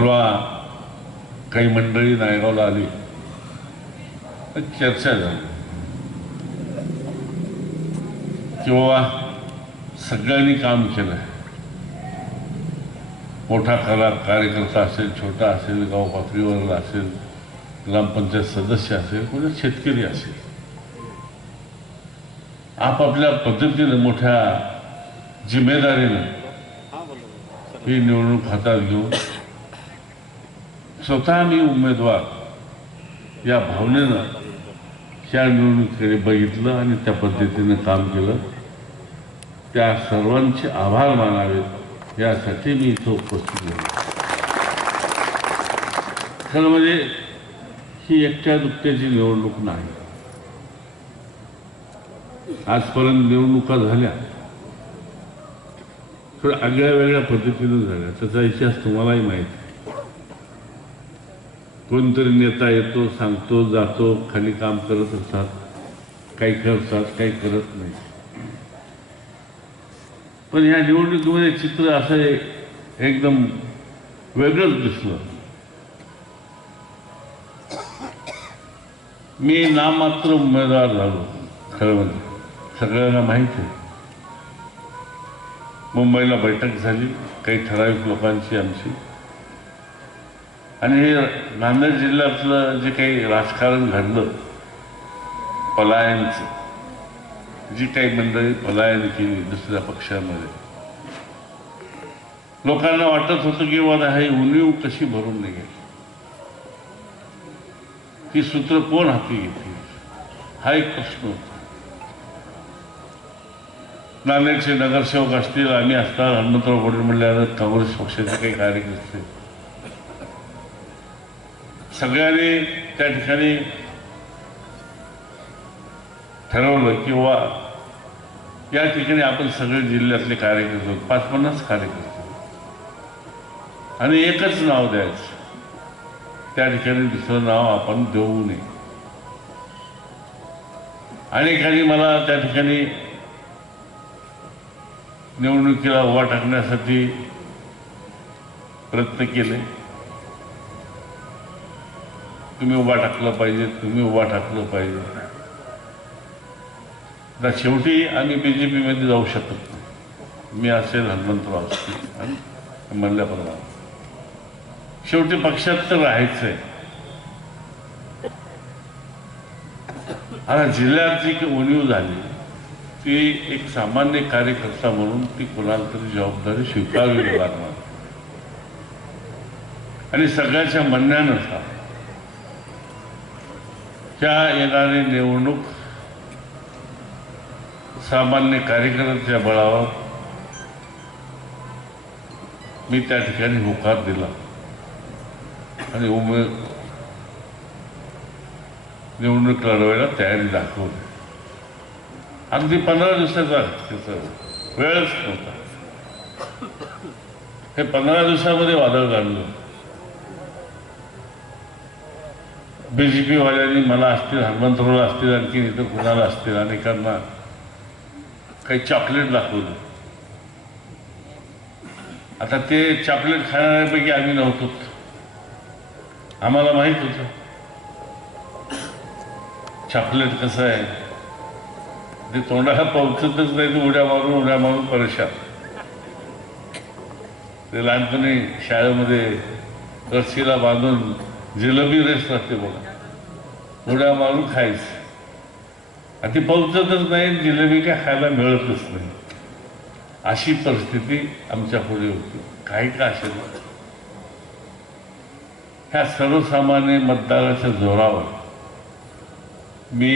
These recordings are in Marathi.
परवा काही मंडळी नायगावला आली चर्चा झाली किंवा सगळ्यांनी काम केलं मोठा कला कार्यकर्ता असेल छोटा असेल गाव पातळीवरला असेल ग्रामपंचायत सदस्य असेल कोणी शेतकरी असेल आपापल्या पद्धतीनं मोठ्या जिम्मेदारीनं ही निवडणूक हातात घेऊन स्वतः मी उमेदवार या भावनेनं ह्या निवडणुकीकडे बघितलं आणि त्या पद्धतीनं काम केलं. त्या सर्वांचे आभार मानावेत यासाठी मी इथं उपस्थित झालो खरं म्हणजे ही एकट्या दुकट्याची निवडणूक नाही. आजपर्यंत निवडणुका झाल्या. थोड्या आगळ्या वेगळ्या पद्धतीनं झाल्या. त्याचा इतिहास तुम्हालाही माहिती कोणतरी नेता येतो सांगतो जातो खाली काम करत असतात. काही करतात काही करत नाही. पण ह्या निवडणुकीमध्ये चित्र असं एकदम वेगळंच दिसलं. मी नामात्र उमेदवार झालो खरं म्हणजे. सगळ्यांना माहिती आहे. मुंबईला बैठक झाली काही ठराविक लोकांची आमची. आणि हे नांदेड जिल्ह्यातलं जे काही राजकारण घडलं पलायनचं जी काही मंडळी पलायन केली दुसऱ्या पक्षामध्ये लोकांना वाटत होतं की बाबा हे उणीव कशी भरून निघेल? ही सूत्र कोण हाती घेतील? हा एक प्रश्न होता. नांदेडचे नगरसेवक असतील आम्ही असणार हनुमंतराव गोडे म्हणल्यानंतर काँग्रेस पक्षाचे काही कार्यकर्ते सगळ्यांनी त्या ठिकाणी ठरवलं किंवा या ठिकाणी आपण सगळे जिल्ह्यातले कार्यकर्ते आहोत पाच पन्नास कार्यकर्ते आणि एकच नाव द्यायचं. त्या ठिकाणी दुसरं नाव आपण देऊ नये. अनेकांनी मला त्या ठिकाणी निवडणुकीला उभा टाकण्यासाठी प्रयत्न केले. तुम्ही उभा टाकलं पाहिजे तुम्ही उभा टाकलं पाहिजे. आता शेवटी आम्ही बी जे पीमध्ये जाऊ शकत नाही. मी असेल हनुमंतराव असतील आणि शेवटी पक्षात तर राहायचं आहे आता जिल्ह्यात जी काही उणीव झाली ती एक सामान्य कार्यकर्ता म्हणून ती कोणाला तरी जबाबदारी स्वीकारावी लागणार. आणि सगळ्याच्या म्हणण्यानुसार त्या येणारी निवडणूक सामान्य कार्यकर्त्याच्या बळावर मी त्या ठिकाणी होकार दिला. आणि उमे निवडणूक लढवायला तयारी दाखवली. अगदी पंधरा दिवसाचा त्याचा वेळच नव्हता. हे पंधरा दिवसामध्ये वादळ घडलं. बी जे पीवाल्यांनी मला असतील हनुमंतरावला असतील आणखी इतर कुणाला असतील अनेकांना काही चॉकलेट दाखवलं. आता ते चॉकलेट खाणाऱ्यापैकी आम्ही नव्हतो. आम्हाला माहीत होतं. चॉकलेट कसं आहे? ते तोंडाला पोहोचतच नाही तर उड्या मारून उड्या मारून परेशान. ते लहानपणी शाळेमध्ये रस्सीला बांधून जिलेबी रेस असते बघा उड्या मारून खायचं आणि ती पवचतच नाही जिलेबी काय खायला मिळतच नाही अशी परिस्थिती आमच्या पुढे होती काही का असेल ह्या सर्वसामान्य मतदाराच्या जोरावर मी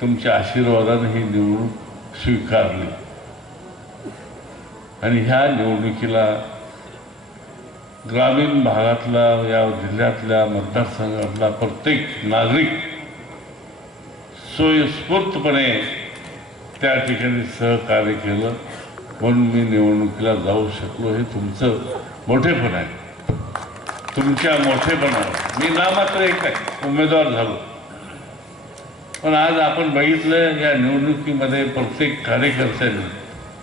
तुमच्या आशीर्वादाने ही निवडणूक स्वीकारली आणि ह्या निवडणुकीला ग्रामीण भागातला या जिल्ह्यातल्या मतदारसंघातला प्रत्येक नागरिक स्वयंस्फूर्तपणे त्या ठिकाणी सहकार्य केलं. म्हणून मी निवडणुकीला जाऊ शकलो हे तुमचं मोठेपण आहे. तुमच्या मोठेपणावर. मी नामात्र एक आहे. उमेदवार झालो. पण आज आपण बघितलं या निवडणुकीमध्ये प्रत्येक कार्यकर्त्याने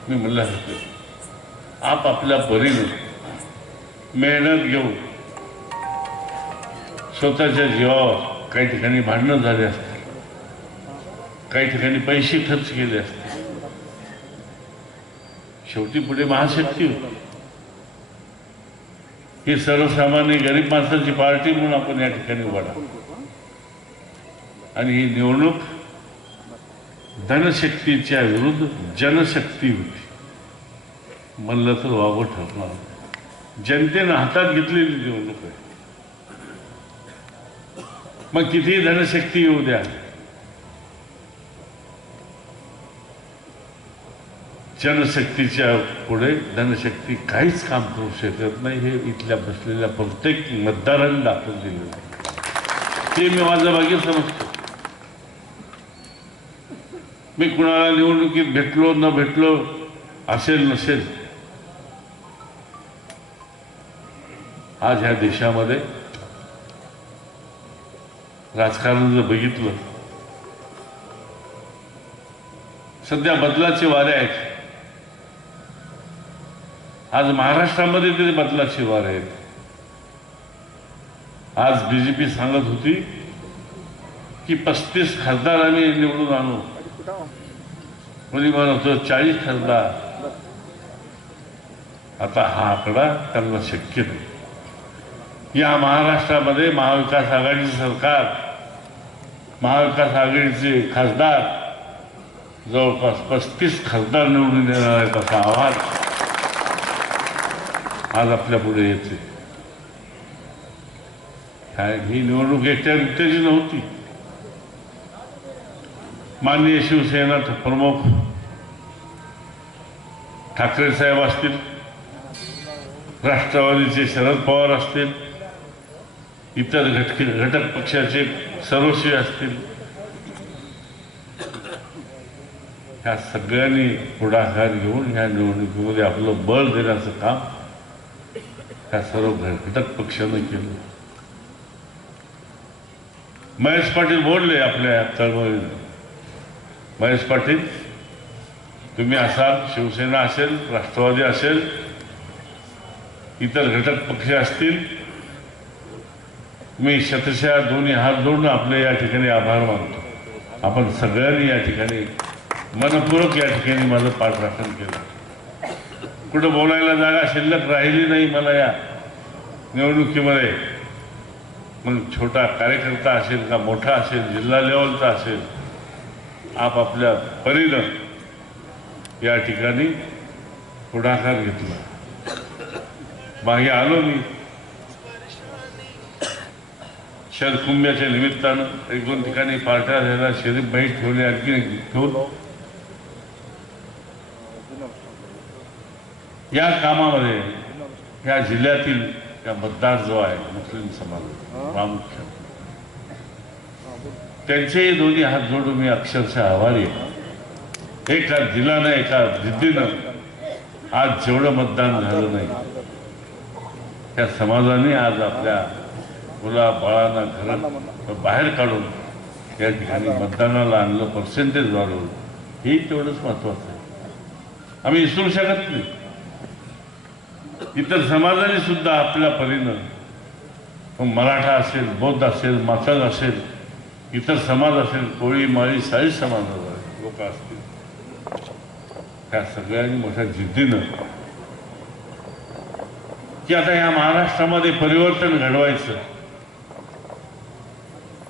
मी म्हणलं होतं आप आपल्या मेहनत घेऊन. स्वतःच्या जीवावर काही ठिकाणी भांडणं झाले असतील काही ठिकाणी पैसे खर्च केले असतील. शेवटी पुढे महाशक्ती होती. ही सर्वसामान्य गरीब माणसाची पार्टी म्हणून आपण या ठिकाणी उभारा आणि ही निवडणूक धनशक्तीच्या विरुद्ध जनशक्ती होती. म्हणलं तर वावं ठरणार जनतेनं हातात घेतलेली निवडणूक आहे. मग कितीही धनशक्ती येऊ द्या. जनशक्तीच्या पुढे धनशक्ती काहीच काम करू शकत नाही हे इथल्या बसलेल्या प्रत्येक मतदारांनी दाखवून दिलेलं आहे. ते मी माझं भाग्य समजतो. मी कुणाला निवडणुकीत भेटलो न भेटलो असेल नसेल आज ह्या देशामध्ये राजकारण जर बघितलं सध्या बदलाचे वारे आहेत. आज महाराष्ट्रामध्ये ते बदलाचे वारे आहेत. आज बीजेपी सांगत होती की पस्तीस खासदार आम्ही निवडून आणू. कोणी म्हणत होतं चाळीस खासदार. आता हा आकडा त्यांना शक्य नाही. या महाराष्ट्रामध्ये महाविकास आघाडीचे सरकार महाविकास आघाडीचे खासदार जवळपास पस्तीस खासदार निवडून येणार आहेत असा आवाज आज आपल्या पुढे येते काय ही निवडणूक एकट्या रित्याची नव्हती. माननीय शिवसेना प्रमुख ठाकरे साहेब असतील राष्ट्रवादीचे शरद पवार असतील इतर घटक घटक पक्षाचे सर्वस्वी असतील. ह्या सगळ्यांनी पुढाकार घेऊन ह्या निवडणुकीमध्ये आपलं बळ देण्याचं काम ह्या सर्व घटक पक्षानं केलं. महेश पाटील बोलले आपल्या चळवळीनं महेश पाटील तुम्ही असाल शिवसेना असेल राष्ट्रवादी असेल इतर घटक पक्ष असतील मी शतशा दोन्ही हात जोडून आपले या ठिकाणी आभार मानतो. आपण सगळ्यांनी या ठिकाणी मनपूर्वक या ठिकाणी माझं पाठराखण केलं. कुठं बोलायला जागा शिल्लक राहिली नाही मला या निवडणुकीमध्ये. मग छोटा कार्यकर्ता असेल का मोठा असेल जिल्हा लेवलचा असेल आपापल्या परीनं या ठिकाणी पुढाकार घेतला. मागे आलो मी. शरकुंभ्याच्या निमित्तानं एक दोन ठिकाणी पार्ट्या झाल्या शरीफ बाई ठेवले आणखी ठेवून या कामामध्ये या जिल्ह्यातील या मतदार जो आहे मुस्लिम समाज प्रामुख्याने त्यांचेही दोन्ही हात जोडून मी अक्षरशः आभारी आहे. एका दिलानं एका जिद्दीनं आज जेवढं मतदान झालं नाही त्या समाजाने आज आपल्या मुला बाळांना घरात बाहेर काढून या ठिकाणी मतदानाला आणलं पर्सेंटेज वाढवलं. हे तेवढंच महत्वाचं आहे. आम्ही विसरू शकत नाही. इतर समाजाने सुद्धा आपल्या परीनं मराठा असेल बौद्ध असेल माथाज असेल इतर समाज असेल कोळी माळी साळी समाज लोक असतील. त्या सगळ्यांनी मोठ्या जिद्दीनं. की आता या महाराष्ट्रामध्ये परिवर्तन घडवायचं.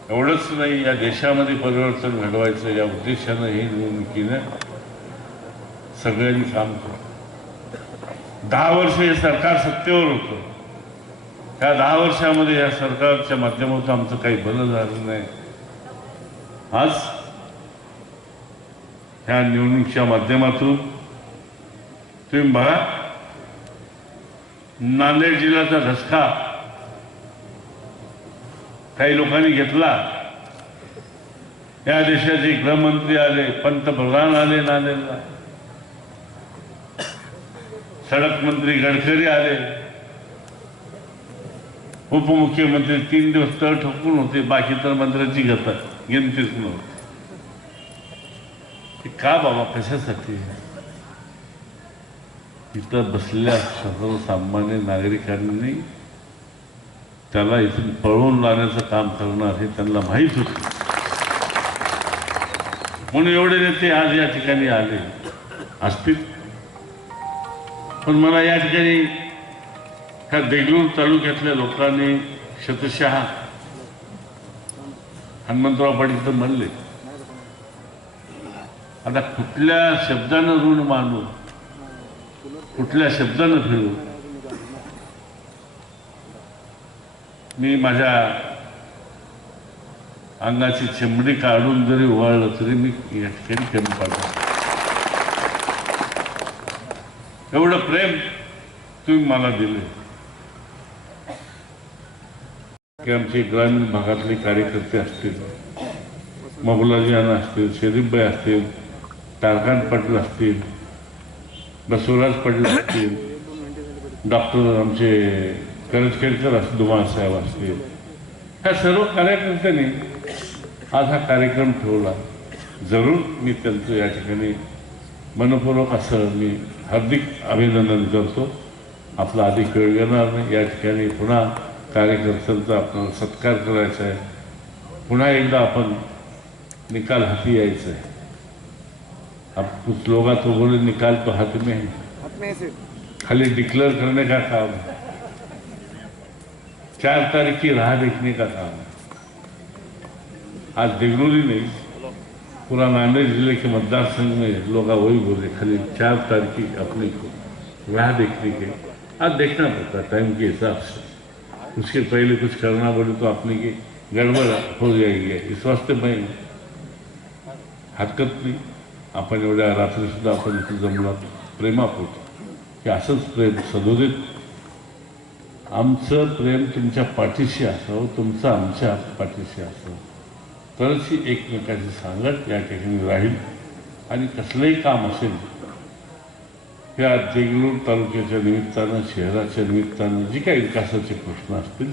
एवढंच नाही या देशामध्ये परिवर्तन घडवायचं या उद्देशानं ही निवडणुकीनं सगळ्यांनी काम केलं. दहा वर्ष हे सरकार सत्तेवर होतं. त्या दहा वर्षामध्ये या सरकारच्या माध्यमातून आमचं काही बदल झालं नाही. आज ह्या निवडणुकीच्या माध्यमातून तुम्ही बघा नांदेड जिल्ह्याचा धसका काही लोकांनी घेतला. या देशाचे गृहमंत्री आले पंतप्रधान आले नांदेडला. सडक मंत्री गडकरी आले. उपमुख्यमंत्री तीन दिवस तळ ठोकून होते बाकी तर मंत्र्यांची गत गिनतीच नव्हती. का बाबा कशासाठी? इथं बसलेल्या सर्वसामान्य नागरिकांनी त्याला इथून पळवून लावण्याचं काम करणार हे त्यांना माहीत होतं. म्हणून एवढे नेते आज या ठिकाणी आले. असतील पण मला या ठिकाणी ह्या देगलूर तालुक्यातल्या लोकांनी शतशः हनुमंतराव पाटील तर म्हणले. आता कुठल्या शब्दानं ऋण मानू? कुठल्या शब्दानं फिरू मी माझ्या अंगाची चिमडी काढून जरी वळलं तरी मी या ठिकाणी कमी पाडतो. एवढं प्रेम तुम्ही मला दिले. की आमचे ग्रामीण भागातले कार्यकर्ते असतील मबुलाजी अण्णा असतील शरीफबाई असतील तारकांत पाटील असतील बसवराज पाटील असतील डॉक्टर आमचे करजखेडकर असतील दुमान साहेब असतील ह्या सर्व कार्यकर्त्यांनी आज हा कार्यक्रम ठेवला जरूर मी त्यांचं या ठिकाणी मनपूर्वक असं मी हार्दिक अभिनंदन करतो आपला अधिक वेळ घेणार नाही या ठिकाणी पुन्हा कार्यकर्त्यांचा आपल्याला सत्कार करायचा आहे पुन्हा एकदा आपण निकाल हाती यायचा आहे अब कुछ लोग तो बोले निकाल तो हाथ में है हाथ में से खाली डिक्लेयर करने का काम है चार तारीख की राह देखने का काम है आज देगनूरी नहीं। पूरा नांदेड़ ज़िले के मतदार संघ में लोग वही बोले खाली चार तारीख की अपने को राह देखने के। आज देखना पड़ता टाइम के हिसाब से। उसके पहले कुछ करना बोले तो अपने की गड़बड़ हो जाएगी। इस वास्ते मैं हरकत नाही। आपण एवढ्या रात्रीसुद्धा आपण इथे जमला प्रेमापोटी की असंच प्रेम सदोदित आमचं प्रेम तुमच्या पाठीशी असावं तुमचं आमच्या पाठीशी असावं. तरच ही एकमेकाची सांगत या ठिकाणी राहील. आणि कसलंही काम असेल या देगलूर तालुक्याच्या निमित्तानं शहराच्या निमित्तानं जी काही विकासाचे प्रश्न असतील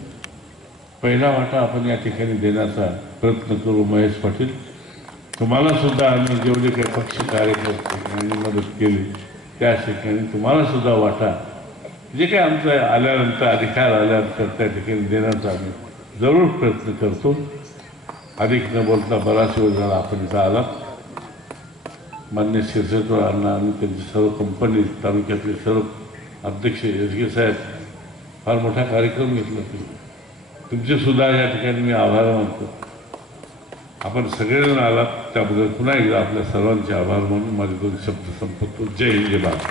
पहिला वाटा आपण या ठिकाणी देण्याचा प्रयत्न करू महेश पाटील. तुम्हाला सुद्धा आम्ही जेवढे काही पक्ष कार्यकर्ते मदत केली त्या ठिकाणी तुम्हाला सुद्धा वाटा जे काही आमचं आल्यानंतर अधिकार आल्यानंतर त्या ठिकाणी देण्याचा आम्ही जरूर प्रयत्न करतो. अधिक न बोलता बराच वेळ झाला आपण इथं आलात. मान्य शिरसेकर आणि त्यांची सर्व कंपनी तालुक्यातले सर्व अध्यक्ष एस साहेब फार मोठा कार्यक्रम घेतला तुम्ही. तुमचे सुद्धा या ठिकाणी मी आभार मानतो. आपण सगळेजण आलात त्याबद्दल पुन्हा एकदा आपल्या सर्वांचे आभार मानून माझे दोन शब्द संपतो जय हिंद जय भारत.